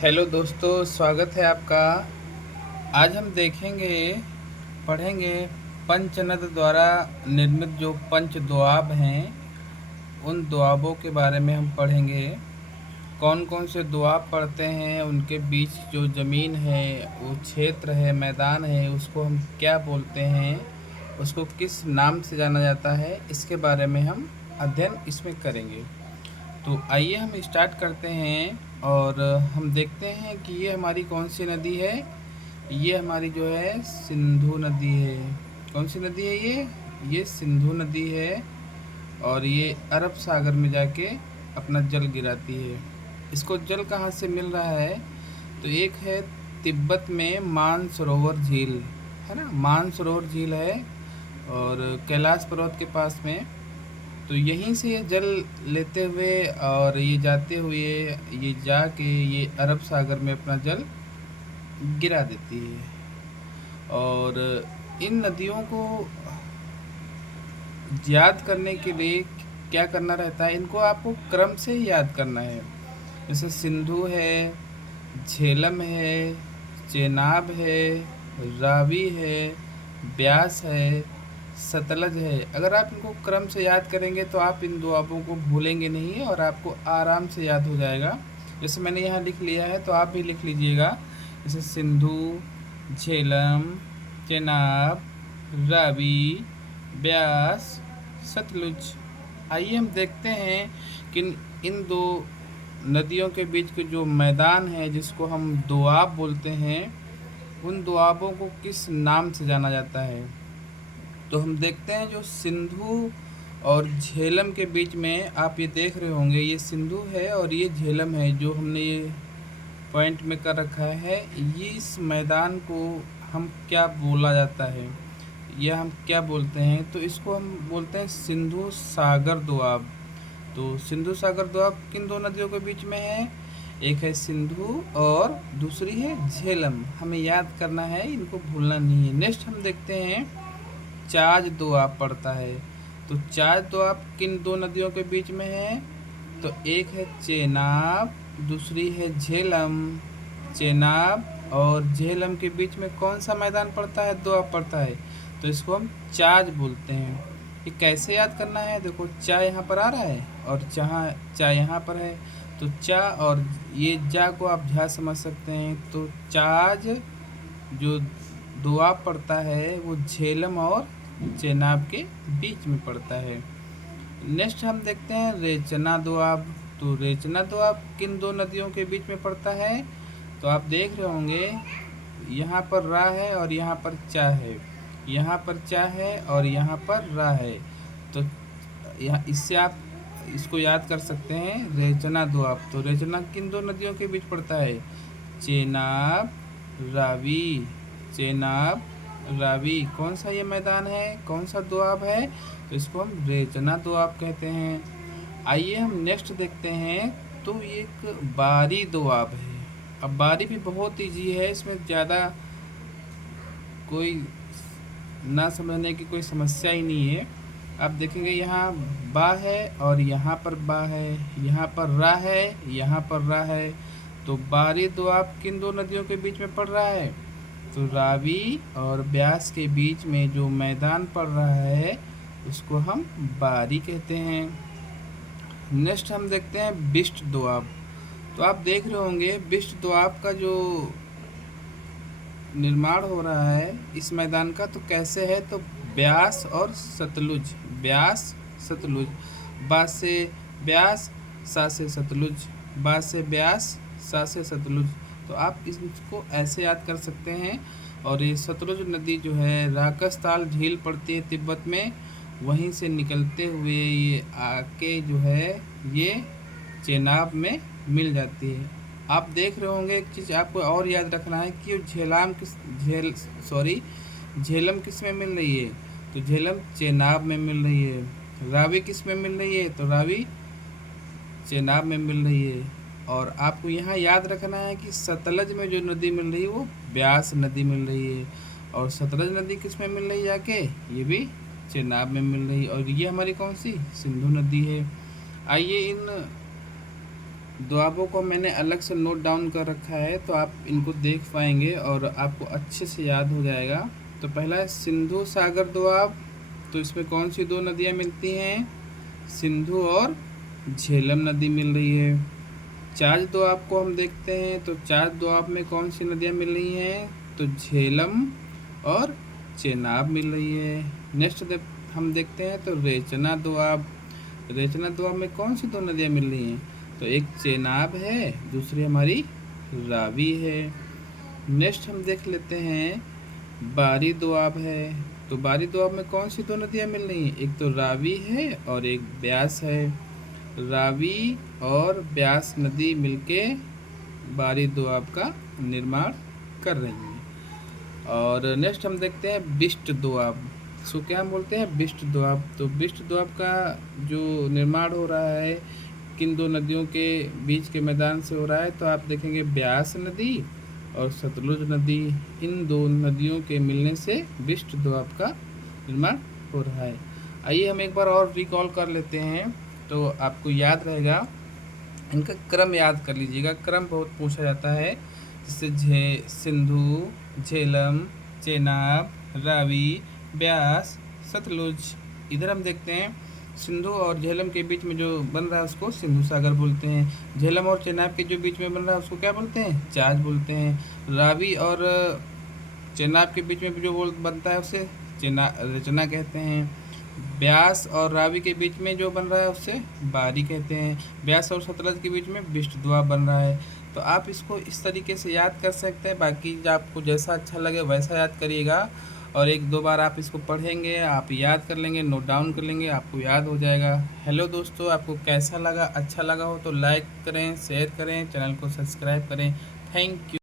Hello दोस्तों, स्वागत है आपका। आज हम देखेंगे, पढ़ेंगे पंचनद द्वारा निर्मित जो पंच दोआब हैं, उन दोआबों के बारे में हम पढ़ेंगे। कौन कौन से दोआब पढ़ते हैं, उनके बीच जो ज़मीन है, वो क्षेत्र है, मैदान है, उसको हम क्या बोलते हैं, उसको किस नाम से जाना जाता है, इसके बारे में हम अध्ययन इसमें करेंगे। तो आइए हम स्टार्ट करते हैं और हम देखते हैं कि ये हमारी कौन सी नदी है। ये हमारी जो है सिंधु नदी है। कौन सी नदी है ये सिंधु नदी है। और ये अरब सागर में जाके अपना जल गिराती है। इसको जल कहाँ से मिल रहा है? तो एक है तिब्बत में मानसरोवर झील, है ना, मानसरोवर झील है, और कैलाश पर्वत के पास में। तो यहीं से ये जल लेते हुए और ये जाते हुए ये जाके ये अरब सागर में अपना जल गिरा देती है। और इन नदियों को याद करने के लिए क्या करना रहता है, इनको आपको क्रम से ही याद करना है। जैसे सिंधु है, झेलम है, चेनाब है, रावी है, ब्यास है, सतलज है। अगर आप इनको क्रम से याद करेंगे तो आप इन दुआबों को भूलेंगे नहीं और आपको आराम से याद हो जाएगा। जैसे मैंने यहाँ लिख लिया है तो आप भी लिख लीजिएगा। जैसे सिंधु, झेलम, चेनाब, रावी, ब्यास, सतलुज। आइए हम देखते हैं कि इन दो नदियों के बीच के जो मैदान है, जिसको हम दोआब बोलते हैं, उन दोआबों को किस नाम से जाना जाता है। तो हम देखते हैं जो सिंधु और झेलम के बीच में आप ये देख रहे होंगे, ये सिंधु है और ये झेलम है, जो हमने ये पॉइंट में कर रखा है। ये इस मैदान को हम क्या बोला जाता है, या हम क्या बोलते हैं, तो इसको हम बोलते हैं सिंधु सागर दोआब। तो सिंधु सागर दोआब किन दो नदियों के बीच में है? एक है सिंधु और दूसरी है झेलम। हमें याद करना है, इनको भूलना नहीं है। नेक्स्ट हम देखते हैं चाज दोआब पड़ता है। तो चाज दोआब किन दो नदियों के बीच में है? तो एक है चेनाब, दूसरी है झेलम। चेनाब और झेलम के बीच में कौन सा मैदान पड़ता है, दोआब पड़ता है, तो इसको हम चाज बोलते हैं। ये कैसे याद करना है? देखो, चा यहाँ पर आ रहा है और जहाँ चा यहाँ पर है, तो चा और ये जा को आप झा समझ सकते हैं। तो चाज जो दोआब पड़ता है वो झेलम और चेनाब के बीच में पड़ता है। नेक्स्ट हम देखते हैं रेचना दोआब। तो रेचना दोआब किन दो नदियों के बीच में पड़ता है? तो आप देख रहे होंगे, यहाँ पर रा है और यहाँ पर चा है, यहाँ पर चा है और यहाँ पर रा है। तो यहाँ इससे आप इसको याद कर सकते हैं, रेचना दोआब। तो रेचना किन दो नदियों के बीच पड़ता है? चेनाब, रावी। चेनाब, रावी कौन सा ये मैदान है, कौन सा दोआब है? तो इसको हम रेचना दोआब कहते हैं। आइए हम नेक्स्ट देखते हैं। तो ये एक बारी दोआब है। अब बारी भी बहुत ईजी है, इसमें ज़्यादा कोई ना समझने की कोई समस्या ही नहीं है। आप देखेंगे यहाँ बा है और यहाँ पर बा है, यहाँ पर रा है, यहाँ पर रा है। तो बारी दोआब किन दो नदियों के बीच में पड़ रहा है? तो रावी और ब्यास के बीच में जो मैदान पड़ रहा है, उसको हम बारी कहते हैं। नेक्स्ट हम देखते हैं बिष्ट दोआब। तो आप देख रहे होंगे बिष्ट दोआब का जो निर्माण हो रहा है इस मैदान का, तो कैसे है? तो ब्यास और सतलुज, ब्यास सतलुज, बा से ब्यास, सा से सतलुज, बा से ब्यास, सा से सतलुज। तो आप इसको ऐसे याद कर सकते हैं। और ये सतलुज नदी जो है राकसताल झील पड़ती है तिब्बत में, वहीं से निकलते हुए ये आके जो है ये चेनाब में मिल जाती है। आप देख रहे होंगे, एक चीज़ आपको और याद रखना है कि झेलम किस में मिल रही है? तो झेलम चेनाब में मिल रही है। रावी किस में मिल रही है? तो रावी चेनाब में मिल रही है। और आपको यहाँ याद रखना है कि सतलज में जो नदी मिल रही है वो ब्यास नदी मिल रही है। और सतलज नदी किस में मिल रही है जाके? ये भी चेनाब में मिल रही है। और ये हमारी कौन सी? सिंधु नदी है। आइए इन दुआबों को मैंने अलग से नोट डाउन कर रखा है, तो आप इनको देख पाएंगे और आपको अच्छे से याद हो जाएगा। तो पहला है सिंधु सागर दोआब। तो इसमें कौन सी दो नदियाँ मिलती हैं? सिंधु और झेलम नदी मिल रही है। चार दोआब को हम देखते हैं, तो चार दोआब में कौन सी नदियाँ मिल रही हैं? तो झेलम और चेनाब मिल रही है। नेक्स्ट हम देखते हैं तो रेचना दोआब। रेचना दोआब में कौन सी दो नदियाँ मिल रही हैं? तो एक चेनाब है, दूसरी हमारी रावी है। नेक्स्ट हम देख लेते हैं बारी दोआब है। तो बारी दोआब में कौन सी दो नदियाँ मिल रही हैं? एक तो रावी है और एक ब्यास है। रावी और ब्यास नदी मिलके बारी दोआब का निर्माण कर रही है। और नेक्स्ट हम देखते हैं बिष्ट दोआब। इसको क्या हम बोलते हैं? बिष्ट दोआब। तो बिष्ट दोआब का जो निर्माण हो रहा है किन दो नदियों के बीच के मैदान से हो रहा है? तो आप देखेंगे ब्यास नदी और सतलुज नदी, इन दो नदियों के मिलने से बिष्ट दोआब का निर्माण हो रहा है। आइए हम एक बार और रिकॉल कर लेते हैं, तो आपको याद रहेगा। इनका क्रम याद कर लीजिएगा, क्रम बहुत पूछा जाता है। जैसे सिंधु, झेलम, चेनाब, रावी, ब्यास, सतलुज। इधर हम देखते हैं सिंधु और झेलम के बीच में जो बन रहा है उसको सिंधु सागर बोलते हैं। झेलम और चेनाब के जो बीच में बन रहा है उसको क्या बोलते हैं? चाज बोलते हैं। रावी और चेनाब के बीच में जो बोल बनता है उसे रचना कहते हैं। ब्यास और रावी के बीच में जो बन रहा है उससे बारी कहते हैं। ब्यास और सतलज के बीच में बिष्ट दोआब बन रहा है। तो आप इसको इस तरीके से याद कर सकते हैं। बाकी जो आपको जैसा अच्छा लगे वैसा याद करिएगा, और एक दो बार आप इसको पढ़ेंगे, आप याद कर लेंगे, नोट डाउन कर लेंगे, आपको याद हो जाएगा। हेलो दोस्तों, आपको कैसा लगा? अच्छा लगा हो तो लाइक करें, शेयर करें, चैनल को सब्सक्राइब करें। Thank you.